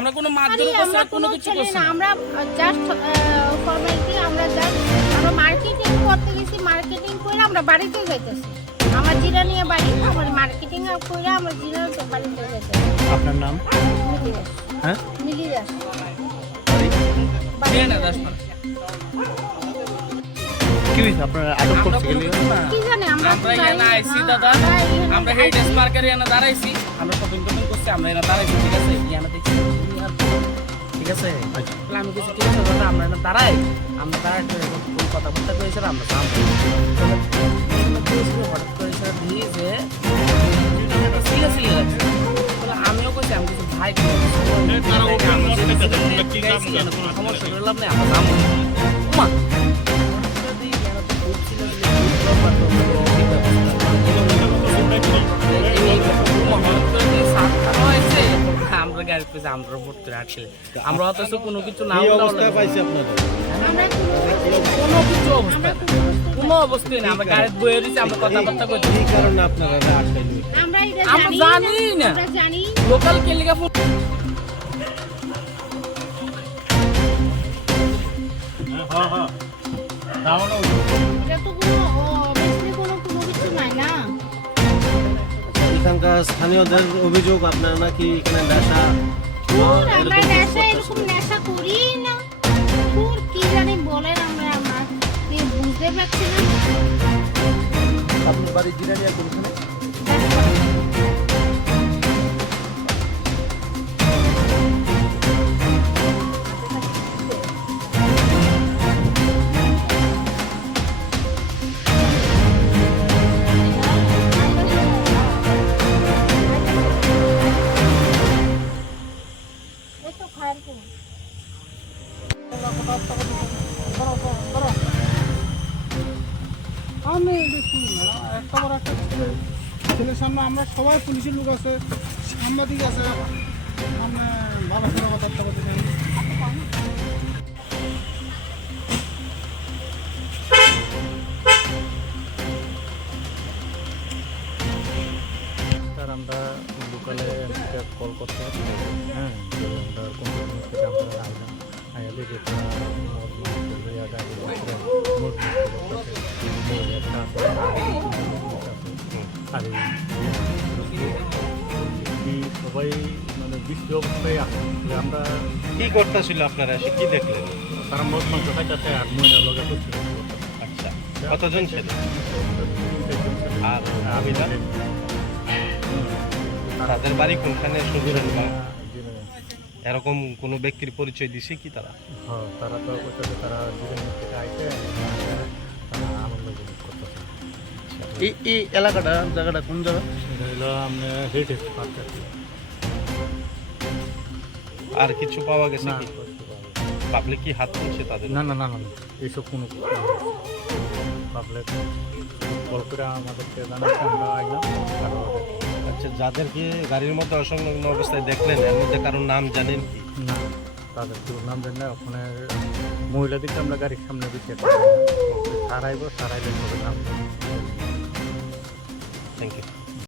মারধর আরে করছে আমরা আর কোনো কোনো কিছু করছে না আমরা জাস্ট ফর্মালিটি আমরা জাস্ট আমরা মার্কেটিং করতে গেছি মার্কেটিং করে আমরা বাড়িতে যাইতেছি। আমার জিরা নিয়ে বাড়ি আমার মার্কেটিং করে আমরা জিরা তো বাড়িতে যাইতেছি। আপনার নাম? মিলি দাস হ্যাঁ মিলি দাস দিয়ে না দাস মারা। কি হয়েছে আপনারা আটক আমরা কোনো। কি জানে আমরা আমরা এখানে আইছি হ্যাঁ, দাদা। আমরা আমরা। হেডেস মার্কেটে এখানে দাঁড়াইছি। আমরা প্রথম করছি আমরা এখানে দাঁড়াইছি ঠিক আছে? এখানে দেখছি ঠিক আছে? আমি কিছু ঠিক আছে দাদা আমরা এখানে দাঁড়াই আমরা দাঁড়াই কোন কথা বলতে কইছে আমরা সাম হঠাৎ করে দিয়ে যে ঠিক আছে। আমিও কইছি আমি কিছু ভাই সমস্যা করে? লাভ নেই আমরা নাম আমরা গাড়ি পেয়েছি আমরা আমরা অথচ কোনো কিছু না পাইছে আপনাদের? কোনো- কিছু অবস্থা কোনো অবস্থায় না আমরা গাড়ি বয়ে দিচ্ছি আমরা কথাবার্তা করছি। কারণে আপনারা আমরা জানি না। লোকাল কেলিকা এটা তো এখানকার স্থানীয়দের অভিযোগ আপনারা নাকি এখানে ফুল আমরা নেশা এরকম নেশা করি না। কি জানি বলেন আমরা আমার কি বুঝতে পারছি না। আপনার বাড়ি জিরানিয়া কোনখানে একটা ছেলের সামনে আমরা সবাই পুলিশের লোক আছে সাংবাদিক আছে আমরা ভালো করে কথাবার্তা করতে চাই। আমরা লোকালে কল করতে সবাই মানে বৃষ্টি অবস্থায় আছে যে আমরা কি করতেছিল আপনারা? এসে কি দেখলেন? তারা মদ মাংস খাইতেছে আর মহিলার লগে করছিল আচ্ছা কতজন ছিল? আর মহিলা তাদের বাড়ি কোনখানে? বা? এরকম কোনো ব্যক্তির পরিচয় দিছে কি তারা? হ্যাঁ তারা তো তারা জীবন থেকে আইসে এই এই এলাকাটা জায়গাটা কোন জায়গা? হলো আমরা পার্ক আর কিছু পাওয়া গেছে না কি? পাবলিক কি হাত তুলছে তাদের? না না না না এইসব কোনো পাবলিক কল করে আমাদেরকে জানাচ্ছে আমরা আইলাম আচ্ছা যাদেরকে গাড়ির মধ্যে অসংলগ্ন অবস্থায় দেখলেন এর মধ্যে কারোর নাম জানেন কি? না তাদের কেউ নাম দেন না। ওখানে মহিলাদেরকে আমরা গাড়ির সামনে দিচ্ছি সারাইব সারাইলে নাম Thank you.